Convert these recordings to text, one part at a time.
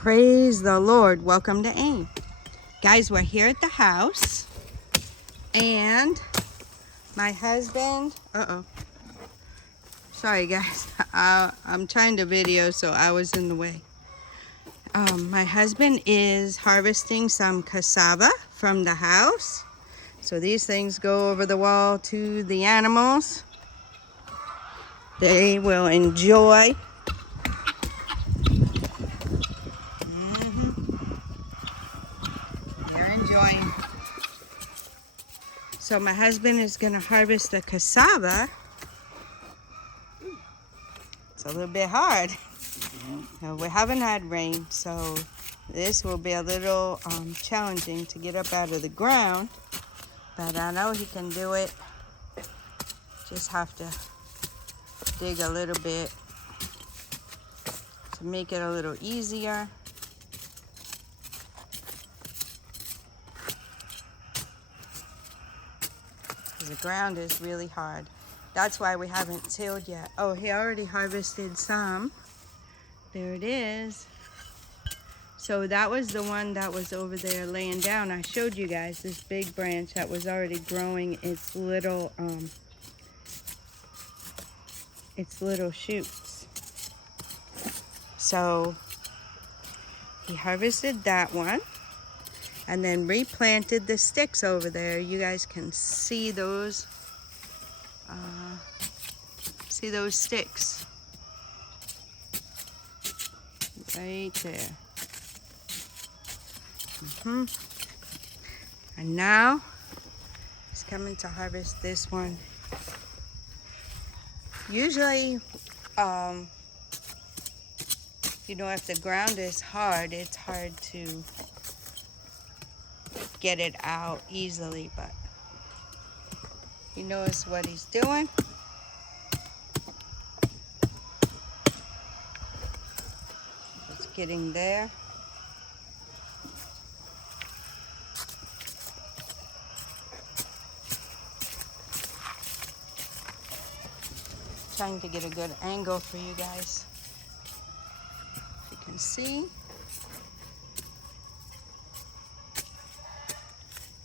Praise the Lord. Welcome to AIM. Guys, we're here at the house and my husband, sorry guys, I'm trying to video so I was in the way. My husband is harvesting some cassava from the house. So these things go over the wall to the animals. They will enjoy. They're enjoying. So my husband is going to harvest the cassava. It's a little bit hard. We haven't had rain, so this will be a little challenging to get up out of the ground. But I know he can do it. Just have to dig a little bit to make it a little easier. The ground is really hard. That's why we haven't tilled yet. Oh, he already harvested some. There it is. So that was the one that was over there laying down. I showed you guys this big branch that was already growing its little shoots. So he harvested that one and then replanted the sticks over there. You guys can see those sticks right there. And now he's coming to harvest this one. Usually, you know, if the ground is hard, it's hard to get it out easily, but he knows what he's doing. It's getting there. Trying to get a good angle for you guys. If you can see.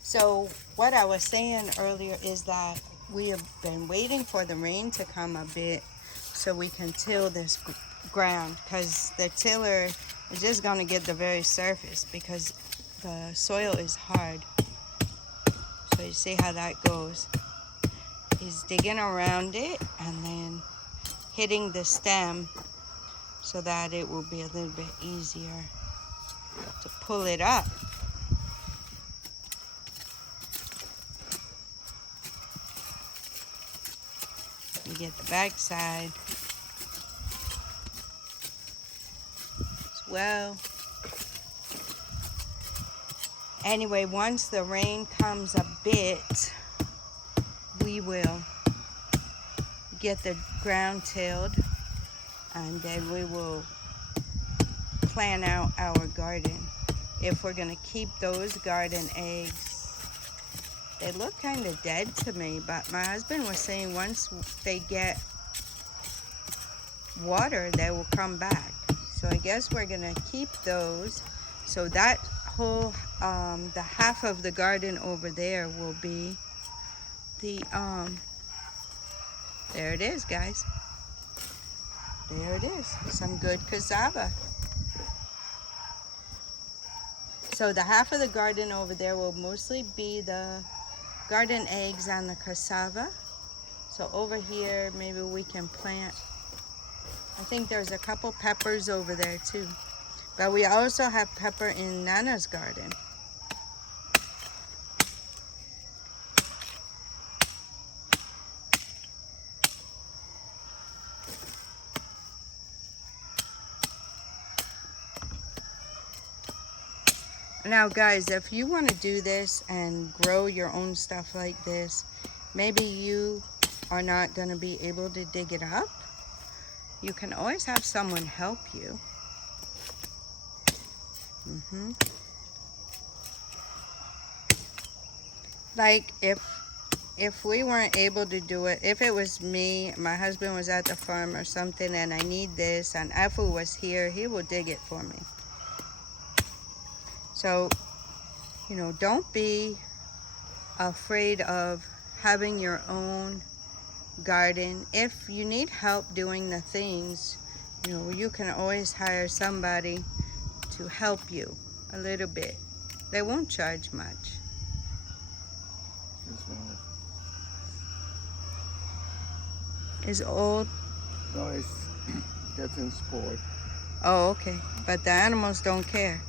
So what I was saying earlier is that we have been waiting for the rain to come a bit so we can till this ground, because the tiller is just going to get the very surface because the soil is hard. So you see how that goes. He's digging around it and then hitting the stem so that it will be a little bit easier to pull it up. You get the back side as well. Anyway, once the rain comes a bit, we will get the ground tilled and then we will plan out our garden. If we're going to keep those garden eggs, they look kind of dead to me, but my husband was saying once they get water, they will come back. So I guess we're going to keep those. So that whole, the half of the garden over there will be the, there it is, guys. There it is, some good cassava. So the half of the garden over there will mostly be the garden eggs and the cassava. So over here, maybe we can plant, I think there's a couple peppers over there too. But we also have pepper in Nana's garden. Now guys, if you want to do this and grow your own stuff like this, maybe you are not going to be able to dig it up. You can always have someone help you. Like if we weren't able to do it, if it was me, my husband was at the farm or something and I need this and FuFu was here, he will dig it for me. So, don't be afraid of having your own garden. If you need help doing the things, you can always hire somebody to help you a little bit. They won't charge much. This one Is old? no, it's getting spoiled. Oh, okay. But the animals don't care.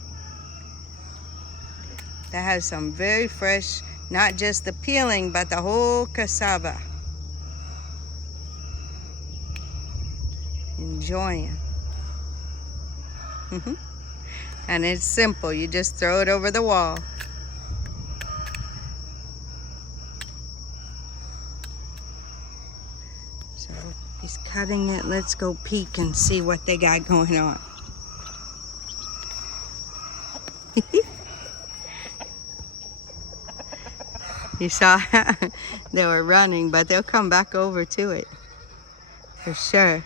That has some very fresh, not just the peeling, but the whole cassava. Enjoying. And it's simple. You just throw it over the wall. So he's cutting it. Let's go peek and see what they got going on. You saw they were running, but they'll come back over to it for sure.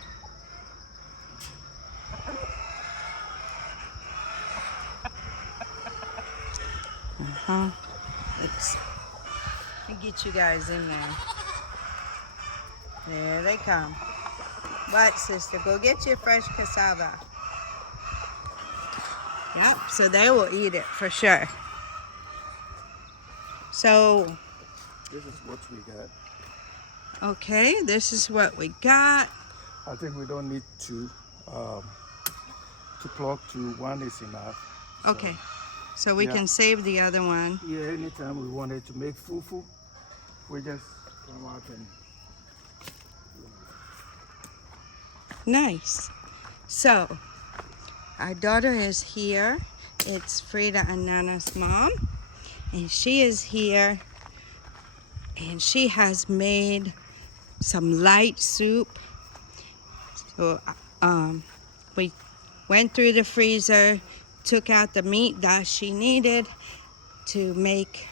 Let's get you guys in there. There they come. What, sister? Go get your fresh cassava. Yep, so they will eat it for sure. So, This is what we got. okay, this is what we got. I think we don't need to pluck two. One is enough. So, Okay, so we can save the other one. yeah, anytime we wanted to make FuFu, we just come out and. Nice. So, our daughter is here. It's Frida and Nana's mom. And she is here. And she has made some light soup. So, we went through the freezer, took out the meat that she needed to make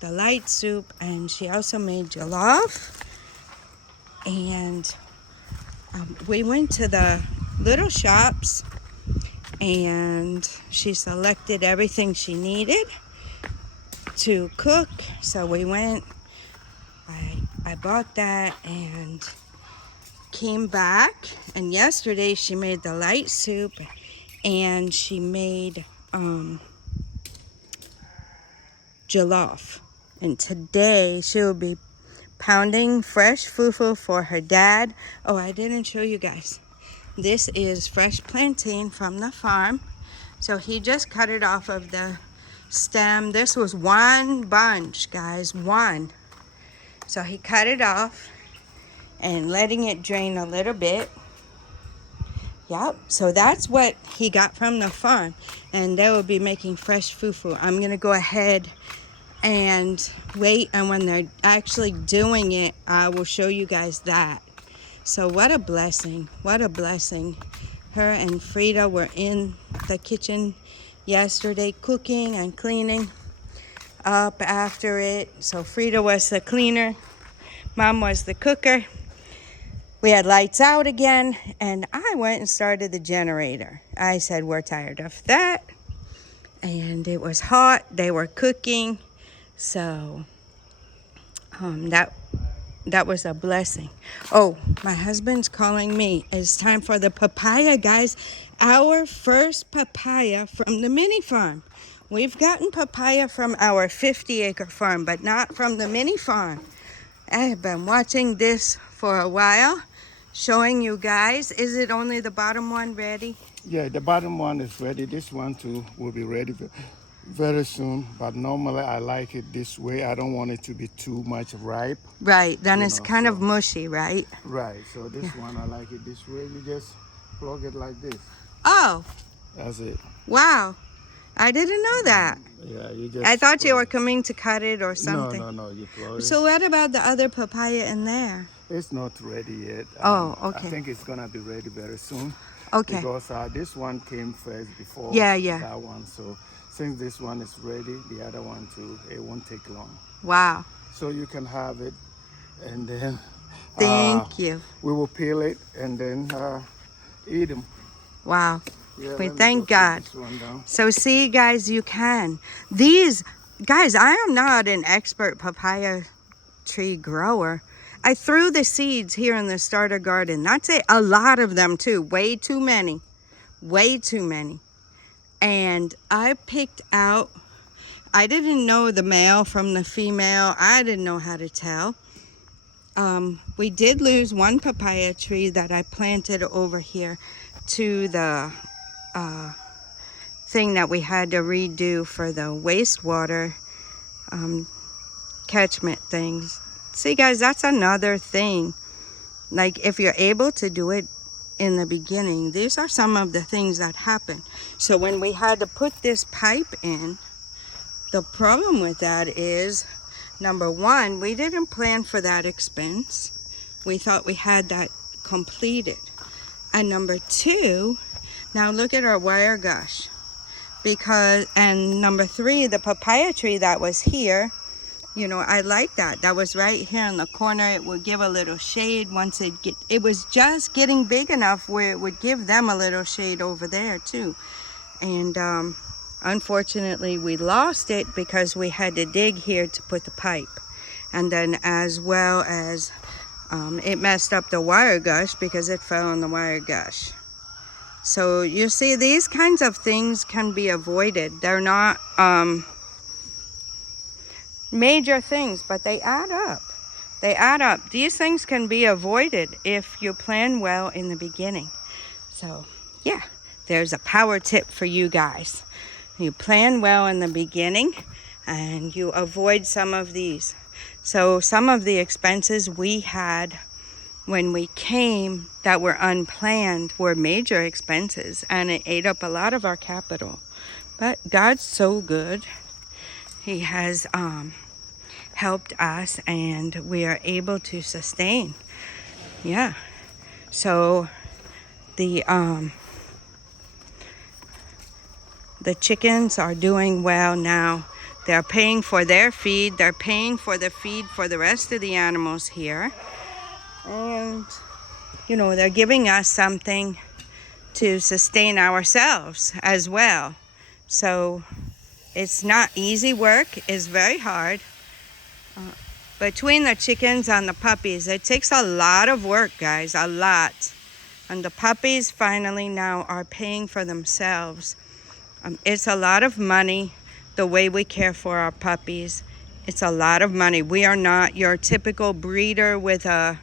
the light soup. And she also made jollof. And we went to the little shops and she selected everything she needed to cook. So we went, I bought that and came back. And yesterday she made the light soup and she made jollof. And today she will be pounding fresh FuFu for her dad. Oh, I didn't show you guys. This is fresh plantain from the farm. So he just cut it off of the stem. This was one bunch, guys, one. So he cut it off and letting it drain a little bit. Yep, so that's what he got from the farm. And they will be making fresh FuFu. I'm gonna go ahead and wait, and when they're actually doing it, I will show you guys that. So what a blessing, what a blessing. Her and Frida were in the kitchen yesterday cooking and cleaning up after it. So Frida was the cleaner, Mom was the cooker. We had lights out again, and I went and started the generator. I said, we're tired of that. And it was hot, they were cooking. So that was a blessing. Oh, my husband's calling me. It's time for the papaya, guys. Our first papaya from the MiniFarm. We've gotten papaya from our 50-acre farm, but not from the MiniFarm. I have been watching this for a while, showing you guys. Is it only the bottom one ready? Yeah, the bottom one is ready. This one too will be ready very soon, but normally I like it this way. I don't want it to be too much ripe. Right, then it's kind of mushy, right? Right, so this one I like it this way. You just plug it like this. Oh. That's it. Wow, I didn't know that. Yeah, you just. I thought you were coming to cut it or something. No, you plug it. So what about the other papaya in there? It's not ready yet. Oh, okay. I think it's gonna be ready very soon. Okay. Because this one came first before that one. So since this one is ready, the other one too, it won't take long. Wow. So you can have it, and then thank you. We will peel it and then eat them. Wow. Yeah, We let me go thank take God. this one down. So see, guys, you can. These, guys, I am not an expert papaya tree grower. I threw the seeds here in the starter garden. That's it. A lot of them too. Way too many. Way too many. And I picked out, I didn't know the male from the female. I didn't know how to tell. We did lose one papaya tree that I planted over here to the thing that we had to redo for the wastewater catchment things. See, guys, that's another thing. Like, if you're able to do it in the beginning, these are some of the things that happen. So when we had to put this pipe in, the problem with that is, number one, we didn't plan for that expense. We thought we had that completed. And number two, now look at our wire gush. And number three, the papaya tree that was here, you know, I like that. That was right here in the corner. It would give a little shade once it was just getting big enough where it would give them a little shade over there too. And unfortunately, we lost it because we had to dig here to put the pipe. And then as well as it messed up the wire gush because it fell on the wire gush. So you see, these kinds of things can be avoided. They're not major things, but they add up. They add up. These things can be avoided if you plan well in the beginning. So yeah, there's a power tip for you guys. You plan well in the beginning and you avoid some of these. So some of the expenses we had when we came that were unplanned were major expenses, and it ate up a lot of our capital. But God's so good. He has helped us, and we are able to sustain. Yeah. So the chickens are doing well now. They're paying for their feed. They're paying for the feed for the rest of the animals here. And, you know, they're giving us something to sustain ourselves as well. So it's not easy work. It's very hard. Between the chickens and the puppies, it takes a lot of work, guys, a lot. And the puppies finally now are paying for themselves. It's a lot of money, the way we care for our puppies. It's a lot of money. We are not your typical breeder with a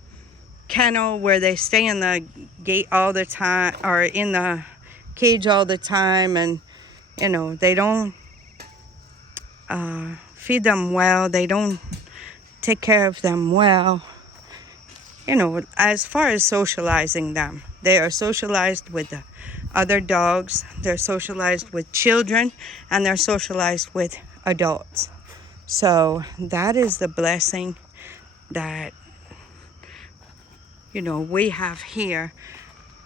kennel where they stay in the gate all the time or in the cage all the time, and you know, they don't feed them well. They don't take care of them well. You know, as far as socializing them, they are socialized with the other dogs, they're socialized with children, and they're socialized with adults. So that is the blessing that, you know, we have here.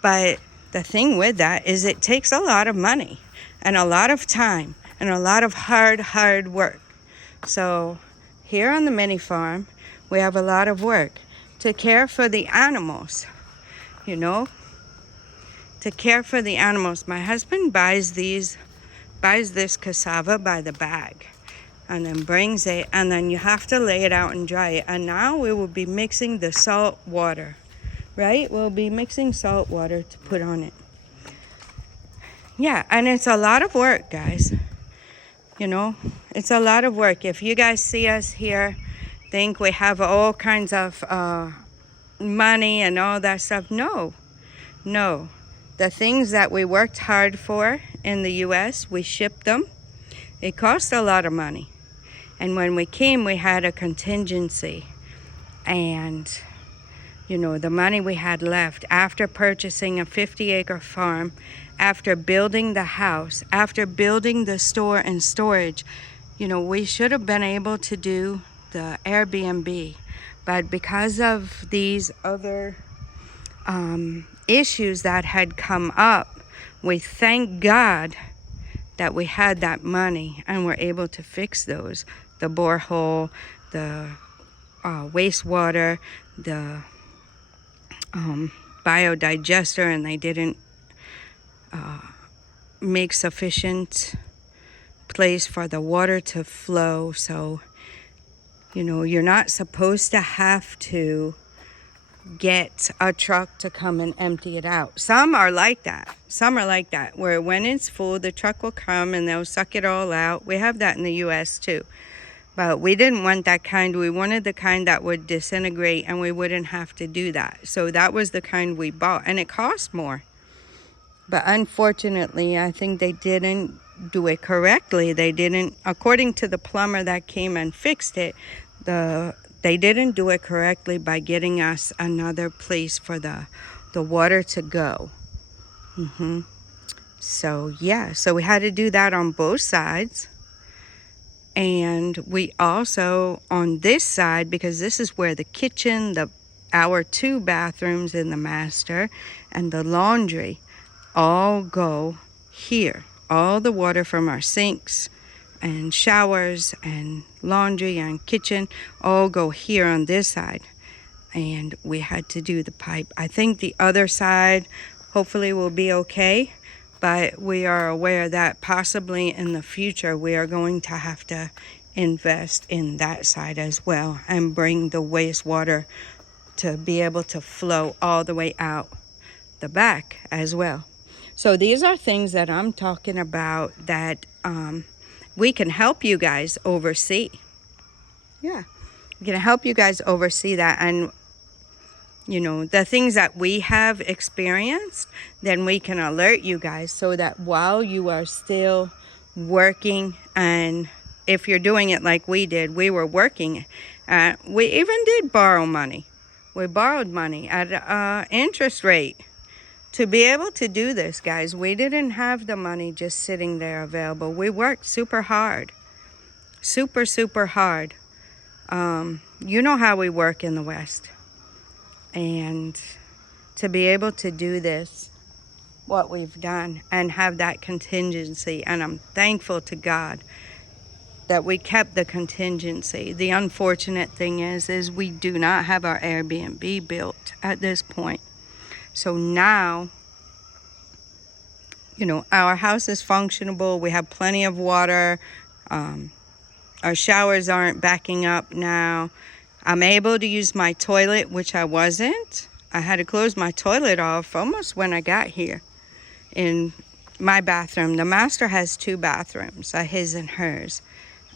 But the thing with that is it takes a lot of money and a lot of time and a lot of hard work. So here on the MiniFarm, we have a lot of work to care for the animals, you know, to care for the animals. My husband buys this cassava by the bag and then brings it, and then you have to lay it out and dry it. And now we will be mixing the salt water, right? We'll be mixing salt water to put on it. Yeah, and it's a lot of work, guys. You know, it's a lot of work. If you guys see us here, think we have all kinds of money and all that stuff. No. The things that we worked hard for in the U.S., we shipped them. It cost a lot of money. And when we came, we had a contingency. And, you know, the money we had left after purchasing a 50-acre farm, after building the house, after building the store and storage, you know, we should have been able to do the Airbnb. But because of these other issues that had come up, we thank God that we had that money and were able to fix those. The borehole, the wastewater, the biodigester, and they didn't make sufficient place for the water to flow. So, you know, you're not supposed to have to get a truck to come and empty it out. Some are like that. Some are like that, where when it's full, the truck will come and they'll suck it all out. We have that in the US too. But we didn't want that kind. We wanted the kind that would disintegrate and we wouldn't have to do that. So that was the kind we bought, and it cost more. But unfortunately, I think they didn't do it correctly. They didn't, according to the plumber that came and fixed it, they didn't do it correctly by getting us another place for the water to go. So yeah, so we had to do that on both sides. And we also, on this side, because this is where the kitchen, our 2 bathrooms in the master, and the laundry all go here. All the water from our sinks and showers and laundry and kitchen all go here on this side. And we had to do the pipe. I think the other side hopefully will be okay. But we are aware that possibly in the future we are going to have to invest in that side as well and bring the wastewater to be able to flow all the way out the back as well. So these are things that I'm talking about that we can help you guys oversee. Yeah, we can help you guys oversee that. And you know, the things that we have experienced, then we can alert you guys so that while you are still working, and if you're doing it like we did, we were working. We even did borrow money. We borrowed money at an interest rate to be able to do this, guys. We didn't have the money just sitting there available. We worked super hard. Super, super hard. You know how we work in the West. And to be able to do this, what we've done, and have that contingency, and I'm thankful to God that we kept the contingency. The unfortunate thing is we do not have our Airbnb built at this point. So now, you know, our house is functionable. We have plenty of water. Our showers aren't backing up now. I'm able to use my toilet, which I wasn't. I had to close my toilet off almost when I got here in my bathroom. The master has 2 bathrooms, his and hers,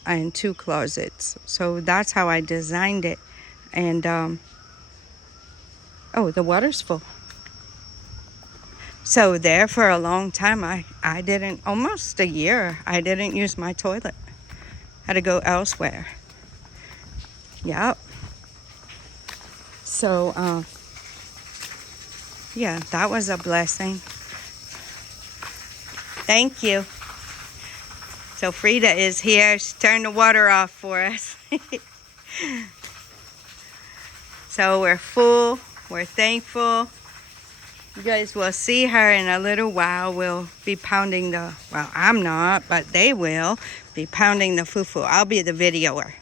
and 2 closets. So that's how I designed it. And, oh, the water's full. So there for a long time, I didn't, almost a year, I didn't use my toilet. Had to go elsewhere. Yep. So, yeah, that was a blessing. Thank you. So Frida is here. She turned the water off for us. So we're full. We're thankful. You guys will see her in a little while. We'll be pounding well, I'm not, but they will be pounding the FuFu. I'll be the videoer.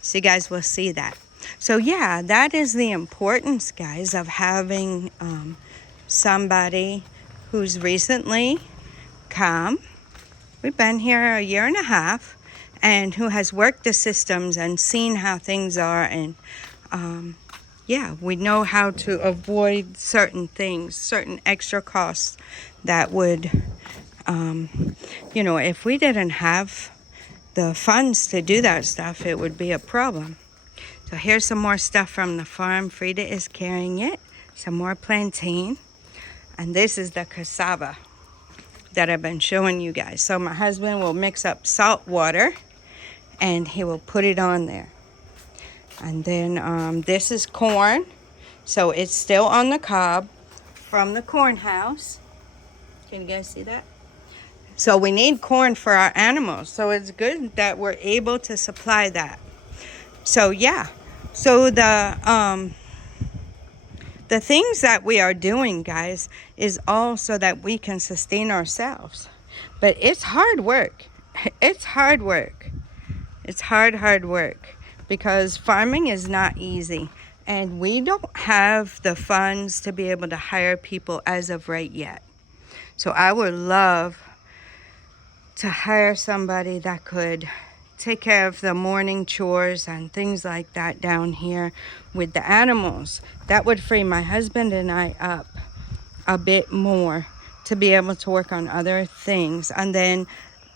So you guys will see that. So yeah, that is the importance, guys, of having somebody who's recently come. We've been here a year and a half, and who has worked the systems and seen how things are, and yeah, we know how to avoid certain things, certain extra costs that would, you know, if we didn't have the funds to do that stuff, it would be a problem. So here's some more stuff from the farm. Frida is carrying it. Some more plantain. And this is the cassava that I've been showing you guys. So my husband will mix up salt water and he will put it on there. And then this is corn. So it's still on the cob from the corn house. Can you guys see that? So we need corn for our animals. So it's good that we're able to supply that. So yeah, so the things that we are doing, guys, is all so that we can sustain ourselves. But it's hard work. It's hard work. It's hard work, because farming is not easy. And we don't have the funds to be able to hire people as of right yet. So I would love to hire somebody that could take care of the morning chores and things like that down here with the animals. That would free my husband and I up a bit more to be able to work on other things. And then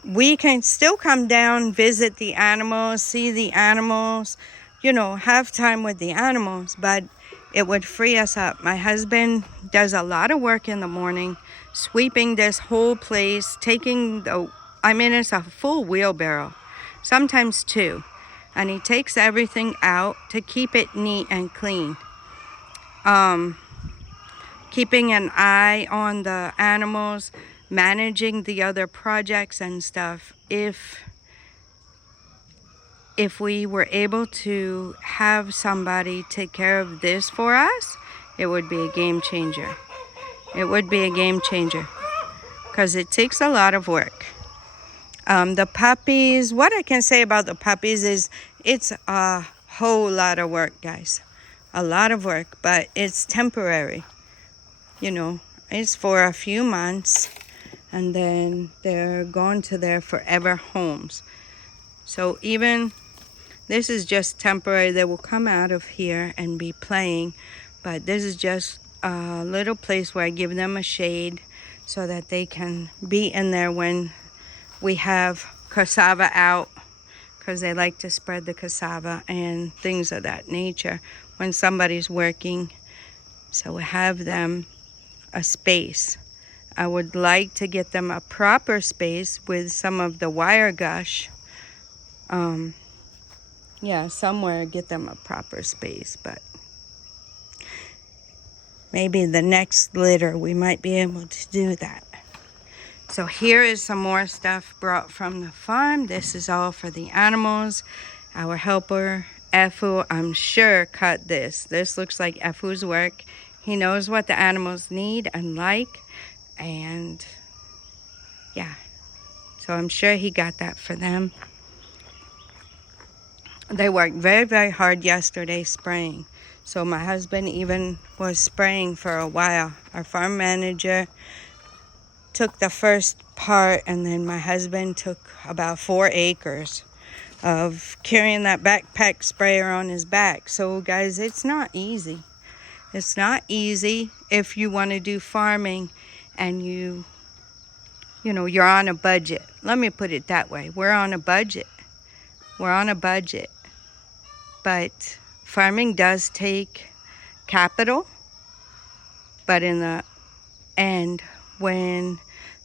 we can still come down, visit the animals, see the animals, you know, have time with the animals, but it would free us up. My husband does a lot of work in the morning, sweeping this whole place, taking it's a full wheelbarrow, sometimes two, and he takes everything out to keep it neat and clean. Keeping an eye on the animals, managing the other projects and stuff. If we were able to have somebody take care of this for us, it would be a game changer. It would be a game changer because it takes a lot of work. The puppies, what I can say about the puppies is it's a whole lot of work, guys. A lot of work, but it's temporary. You know, it's for a few months and then they're gone to their forever homes. So even this is just temporary. They will come out of here and be playing, but this is just a little place where I give them a shade so that they can be in there when we have cassava out, because they like to spread the cassava and things of that nature when somebody's working. So we have them a space. I would like to get them a proper space with some of the wire gush. Somewhere get them a proper space, but maybe the next litter we might be able to do that. So here is some more stuff brought from the farm. This is all for the animals. Our helper, FuFu, I'm sure cut this. This looks like FuFu's work. He knows what the animals need and like. And yeah, so I'm sure he got that for them. They worked very, very hard yesterday spraying. So my husband even was spraying for a while. Our farm manager took the first part, and then my husband took about 4 acres of carrying that backpack sprayer on his back. So guys, it's not easy. It's not easy if you want to do farming and you're on a budget. Let me put it that way. We're on a budget. We're on a budget. But farming does take capital. But in the end, when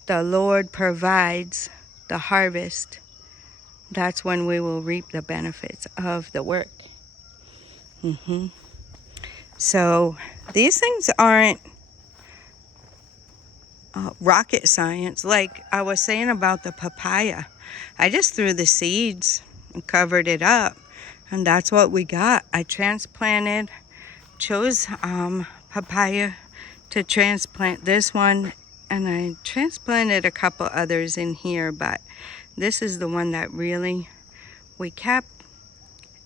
the Lord provides the harvest, that's when we will reap the benefits of the work. So these things aren't rocket science. Like I was saying about the papaya, I just threw the seeds and covered it up, and that's what we got. I chose papaya to transplant this one, and I transplanted a couple others in here, but this is the one that really we kept.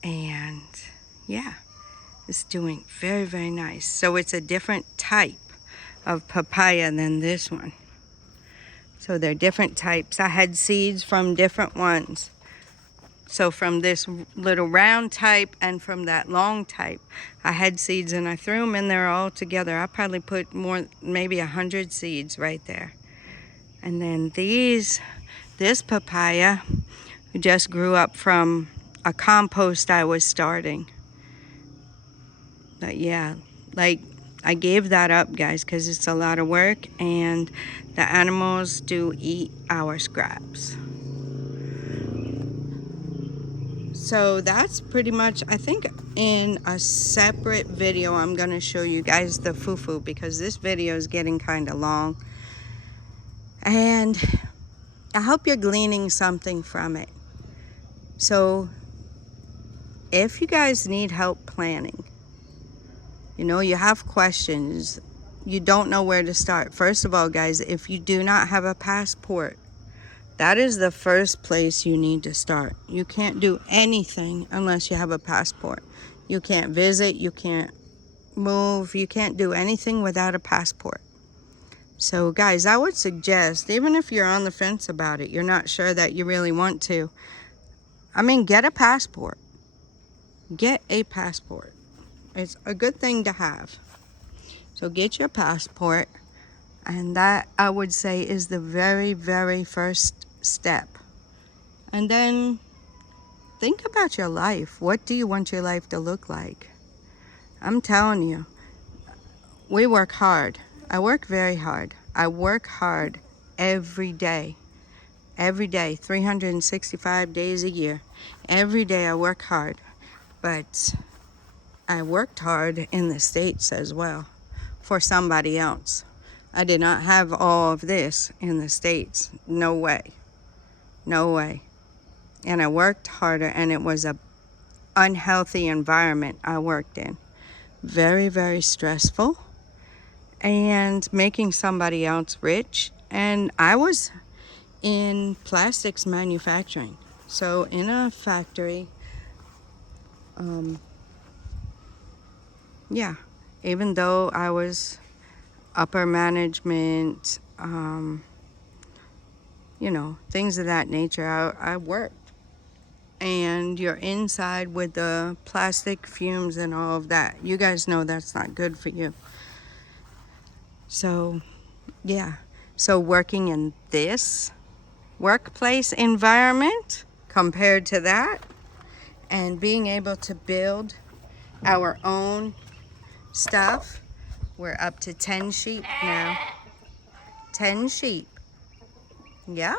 And yeah, it's doing very, very nice. So it's a different type of papaya than this one. So they're different types. I had seeds from different ones. So from this little round type and from that long type, I had seeds and I threw them in there all together. I probably put more, maybe 100 seeds right there. And then this papaya just grew up from a compost I was starting. But yeah, like I gave that up, guys, because it's a lot of work and the animals do eat our scraps. So that's pretty much, I think in a separate video I'm going to show you guys the FuFu, because this video is getting kind of long. And I hope you're gleaning something from it. So if you guys need help planning, you have questions, you don't know where to start. First of all, guys, if you do not have a passport, that is the first place you need to start. You can't do anything unless you have a passport. You can't visit, you can't move, you can't do anything without a passport. So guys, I would suggest, even if you're on the fence about it, you're not sure that you really want to, I mean, get a passport. Get a passport. It's a good thing to have. So get your passport, and that, I would say, is the very, very first step. And then think about your life. What do you want your life to look like? I'm telling you, we work hard. I work very hard. I work hard every day. Every day, 365 days a year. Every day I work hard. But I worked hard in the States as well for somebody else. I did not have all of this in the States. No way. No way. And I worked harder, and it was a unhealthy environment I worked in. Very, very stressful, and making somebody else rich. And I was in plastics manufacturing. So in a factory, yeah, even though I was upper management, you know, things of that nature, I worked. And you're inside with the plastic fumes and all of that. You guys know that's not good for you. So, yeah. So working in this workplace environment compared to that, and being able to build our own stuff. We're up to 10 sheep now. 10 sheep. Yep.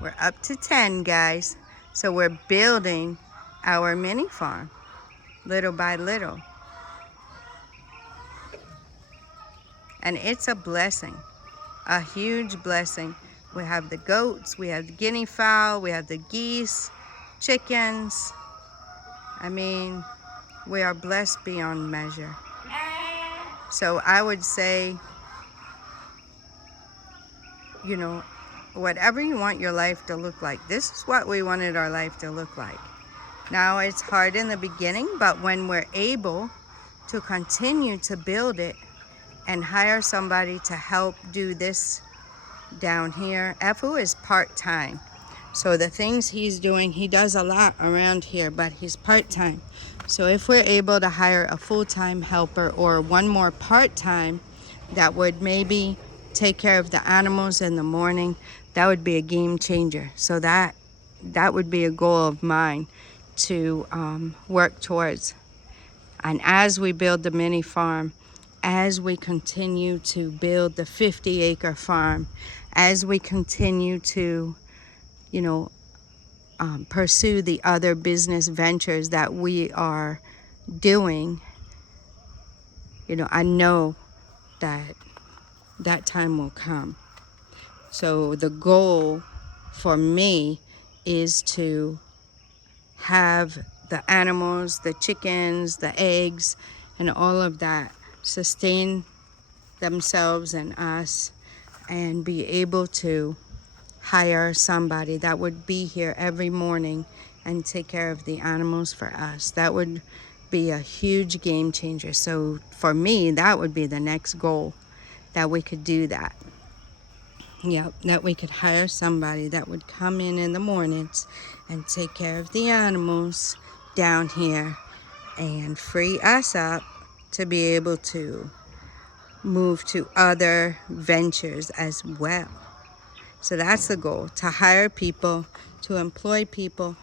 We're up to 10, guys. So we're building our mini farm little by little. And it's a blessing, a huge blessing. We have the goats, we have the guinea fowl, we have the geese, chickens. I mean, we are blessed beyond measure. So I would say, you know, whatever you want your life to look like, this is what we wanted our life to look like. Now it's hard in the beginning, but when we're able to continue to build it and hire somebody to help do this down here. FuFu is part-time. So the things he's doing, he does a lot around here, but he's part-time. So if we're able to hire a full-time helper or one more part-time that would maybe take care of the animals in the morning, that would be a game changer. So that would be a goal of mine to work towards. And as we build the mini farm, as we continue to build the 50-acre farm, as we continue to, you know, pursue the other business ventures that we are doing, you know, I know that that time will come. So the goal for me is to have the animals, the chickens, the eggs, and all of that sustain themselves and us, and be able to hire somebody that would be here every morning and take care of the animals for us. That would be a huge game changer. So for me, that would be the next goal, that we could do that. Yep, that we could hire somebody that would come in the mornings and take care of the animals down here and free us up to be able to move to other ventures as well. So that's the goal, to hire people, to employ people,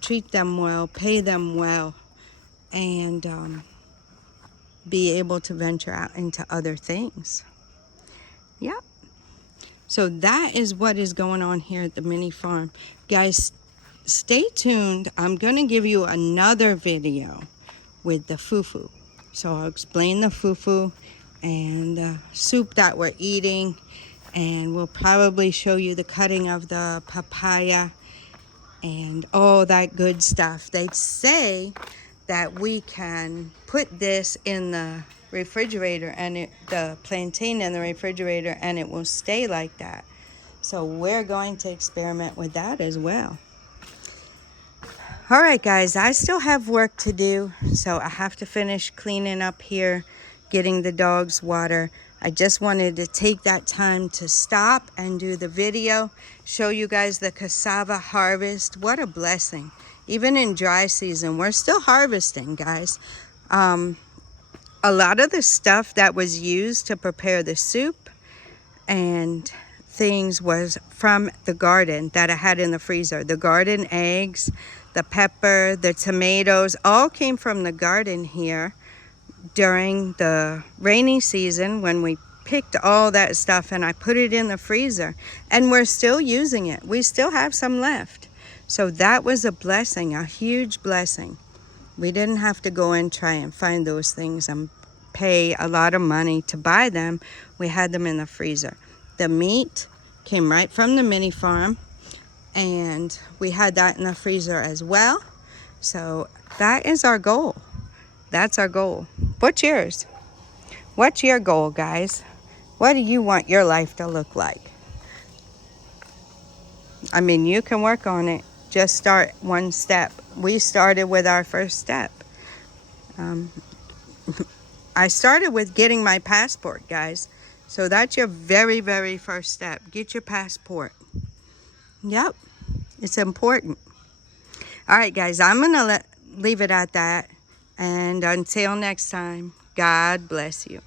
treat them well, pay them well, and be able to venture out into other things. Yep. So that is what is going on here at the mini farm. Guys, stay tuned. I'm going to give you another video with the FuFu. So I'll explain the FuFu and the soup that we're eating. And we'll probably show you the cutting of the papaya and all that good stuff. They say that we can put this in the refrigerator, and the plantain in the refrigerator, and it will stay like that. So we're going to experiment with that as well. All right, guys, I still have work to do, so I have to finish cleaning up here, getting the dogs water. I just wanted to take that time to stop and do the video, show you guys the cassava harvest. What a blessing. Even in dry season, we're still harvesting, guys. A lot of the stuff that was used to prepare the soup and things was from the garden that I had in the freezer. The garden eggs, the pepper, the tomatoes, all came from the garden here during the rainy season when we picked all that stuff and I put it in the freezer, and we're still using it. We still have some left. So that was a blessing, a huge blessing. We didn't have to go and try and find those things and pay a lot of money to buy them. We had them in the freezer. The meat came right from the MiniFarm, and we had that in the freezer as well. So that is our goal. That's our goal. What's yours? What's your goal, guys? What do you want your life to look like? I mean, you can work on it. Just start one step. We started with our first step. I started with getting my passport, guys. So that's your very, very first step. Get your passport. Yep, it's important. All right, guys, I'm going to leave it at that. And until next time, God bless you.